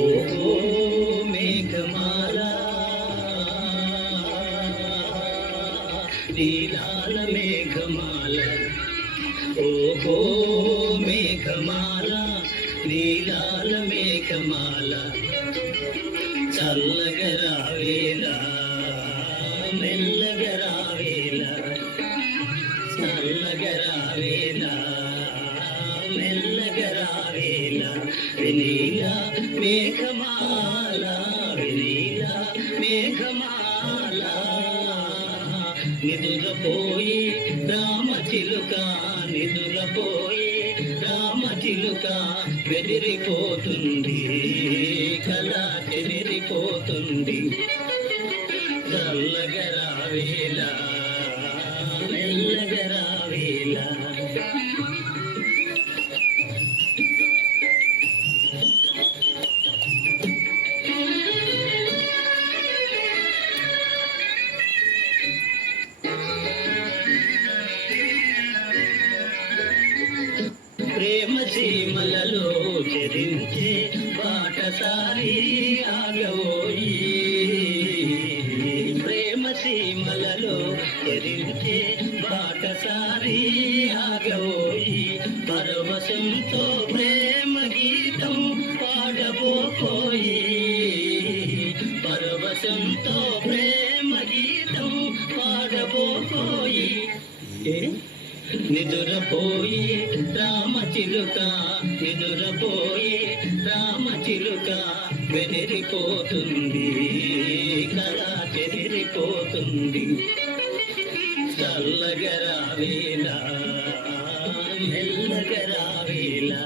ఓహో మేఘమాల నీలాల మేఘమాల, ఓహో మేఘమాల నీలాల మేఘమాల, చల్లగా రావేలా మెల్లగా రావేలా, చల్లగా రావేలా మెల్లగా రావేలా, వెనీలా మేఘమాల వెనీలా మేఘమాల, నిదురపోయి రామచిలుక నిదురపోయి రామచిలుక, బెదిరిపోతుంది కళ చెదిరిపోతుంది, చల్లగా రావేలా మెల్లగా రావేలా. ప్రేమ సీమలలో చెరించే బాటసారి ఆగవోయి, ప్రేమ సీమలలో చెరించే బాటసారి ఆగవోయి, పరవశంతో ప్రేమ గీతం పాడబోయి, పరవశంతో ప్రేమ గీతం పాడబోయి, నిదురపోయి రామచిలుక నిదురపోయి రామచిలుక, బెదిరిపోతుంది కళ చెదిరిపోతుంది, చల్లగా రావేలా మెల్లగా రావేలా.